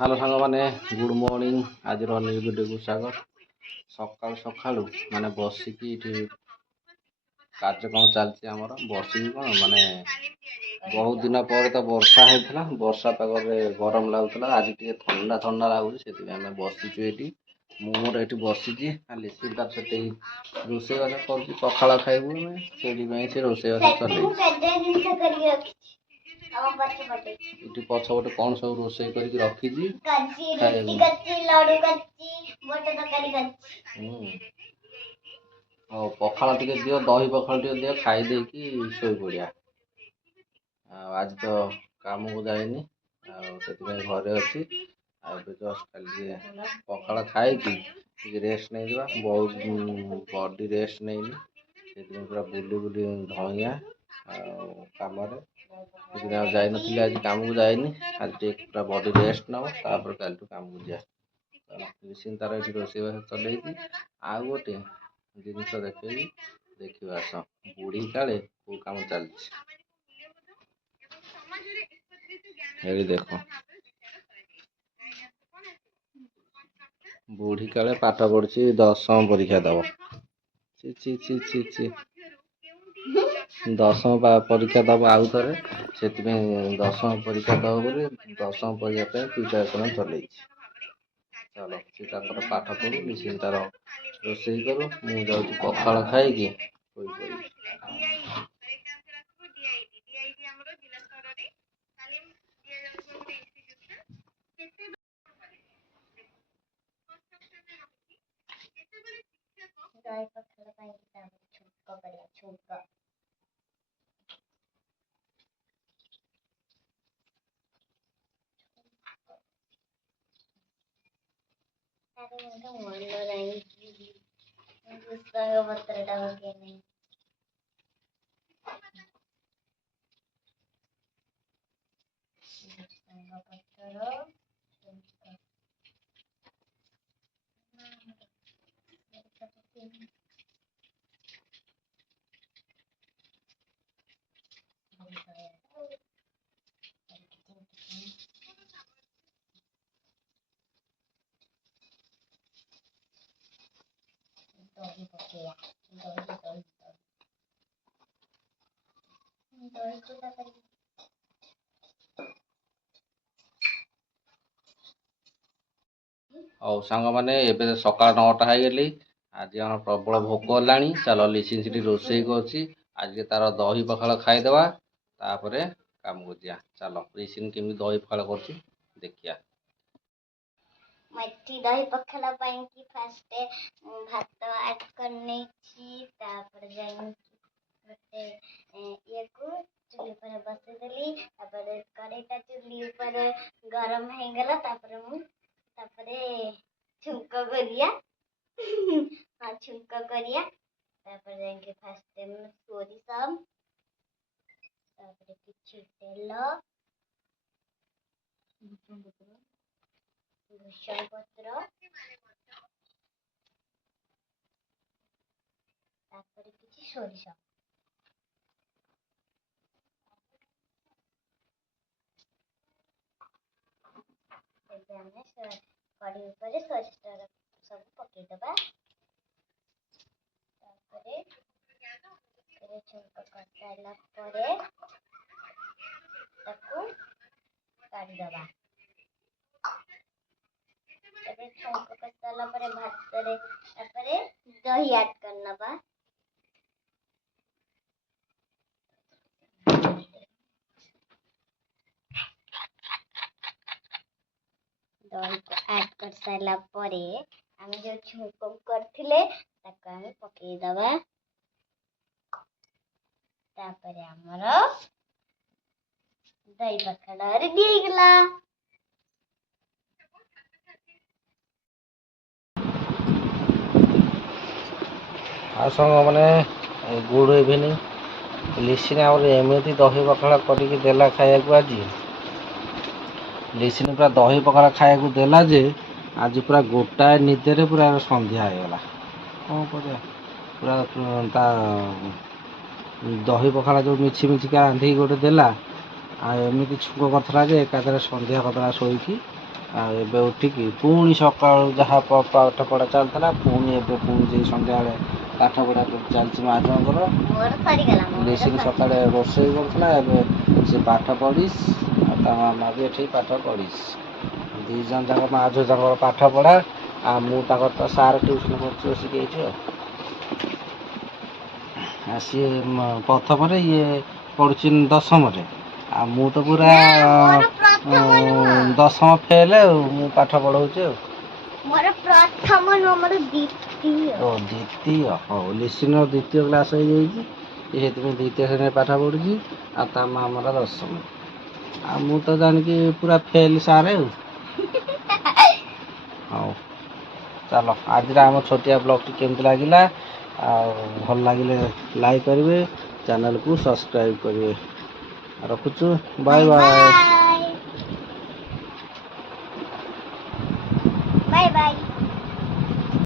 Hello सांग मैंने good morning आज न्यू वीडियो को स्वागत सकाल सकालू माने बसिकी कार्यक्रम चलती आमर बसिकी कौन माने बहुत दिन पर तो वर्षा होता वर्षा पागे गरम लगुला आज टे ठंडा ठंडा लगुच से बसीचु ये मोर ये बसी लिसिटा से रोषेईबास कर पखाड़ खाइबू से रोषेईबास चल इटी पछपटे कौन सब रोषेई करके रखी पखाड़ टे दियो दही पखाड़ टे दियो खाईदे शोई पड़िया आज तो काम को जाइनी से घरे अच्छी जस्ट खाली पखाड़ खाई रेस्ट नहीं बहुत बॉडी रेस्ट नहीं पूरा बुली बुली धइया कम जान आज कम को जाइनी आज पूरा बॉडी रेस्ट नब तापर कल कम को जा मिशन तार ये रोषेईबास चल आउ गोटे जिनस देखा आस बुढ़ी काले को कम चलती देख बुढ़ी काले पाठ पढ़ी 10वीं परीक्षा दब ची ची ची ची ची 10वीं परीक्षा दब आउ थे से 10वीं परीक्षा दब बोली 10वीं परीक्षा प्रिपेरेसन चल चलो सी पाठ पढ़ू मिशन तार रोषेई करू मुझे पखाड़ खाई और सांग मैंने एवं सका 9टा हो गली आज प्रबल भोक है चल लिसिन से रोषेई कर आज तार दही पखाड़ खाईदे तापर कम को जा चल लिसिन केमी दही पखाड़ कर देखिया मट्टी दही पखाड़ा की फास्ट भात ऐड करने ये को चुली पर बसई देली कड़ईटा चुली पर गरम हो गला छुंक करिया हाँ छुंक करिया जाके फास्ट सोरिष किसी तेल भूषण पत्र किसी सोरिष कड़ी उपर सोरिषटा सब पकईदबा छुंक कर सारा काढ़ीदबा छुंक कर सारा भात दही ऐड करनबा दही को ऐड कर सारा आम जो छुंक करथिले पकईदबा आमर दही पखाड़ा रेडी हो गला। सांग मैंने गुड इवनिंग लिसिन एमती दही पखाड़ करला खाया आज लिसिन पूरा दही पखाड़ खाया देला जे आज पूरा गोटाए निदे पूरा संध्या होगा कौन कर पूरा दही पखाड़ जो मिछि मिछिका रांधिक गोटे देला एमती छुक करता जे एकाधर संध्या करदा शोईकी ଆଉ ଏବେ ଉଠିକି ପୁଣି ସକାଳୁ ଯାହା ପାଠ ପଢ଼ା ଚାଲିଥିଲା ପୁଣି ଏବେ ପୁଣି ସେଇ ସନ୍ଧ୍ୟାବେଳେ ପାଠ ପଢ଼ା ଚାଲିଛି ମହାଜଙ୍କର। ମୋର ସରିଗଲା ଲିସିନି ସକାଳେ ରୋଷେଇ କରୁଥିଲା, ଏବେ ସେ ପାଠ ପଢ଼ିସ୍ ଆଉ ତା ମାମା ବି ଏଠି ପାଠ ପଢ଼ିସ୍। ଦୁଇ ଜଣ ଯାକ ମା ଝିଅ ତାଙ୍କର ପାଠ ପଢ଼ା, ଆଉ ମୁଁ ତାଙ୍କର ତ ସାର୍ ଟ୍ୟୁସନ୍ କରୁଛି ବସିକି ଏଇଠି ଆଉ। ସିଏ ପ୍ରଥମରେ ଇଏ ପଢ଼ୁଛି ଦଶମରେ, ଆଉ ମୁଁ ତ ପୁରା ମୋର ପ୍ରଥମ ନୁହଁ। ଦଶମ ଫେଲ୍ ଆଉ, ମୁଁ ପାଠ ପଢ଼ଉଛି ଆଉ। ମୋର ପ୍ରଥମ ନୁହଁ, ମୋର ଦ୍ୱିତୀୟ। ଓ ଦ୍ୱିତୀୟ, ହଉ ଲିସିନର ଦ୍ୱିତୀୟ କ୍ଲାସ୍ ହେଇଯାଇଛି, ସେଥିପାଇଁ ଦ୍ୱିତୀୟ ଶ୍ରେଣୀରେ ପାଠ ପଢ଼ୁଛି, ଆଉ ତା ମାମାର ଦଶମ। ଆଉ ମୁଁ ତ ଜାଣିକି ପୁରା ଫେଲ୍ ସାର୍ ଆଉ। ହଉ ଚାଲ, ଆଜିର ଆମ ଛୋଟିଆ ବ୍ଲଗ୍ଟି କେମିତି ଲାଗିଲା, ଆଉ ଭଲ ଲାଗିଲେ ଲାଇକ୍ କରିବେ, ଚ୍ୟାନେଲକୁ ସବସ୍କ୍ରାଇବ୍ କରିବେ। ରଖୁଛୁ, ବାଏ ବାଏ। Bye bye.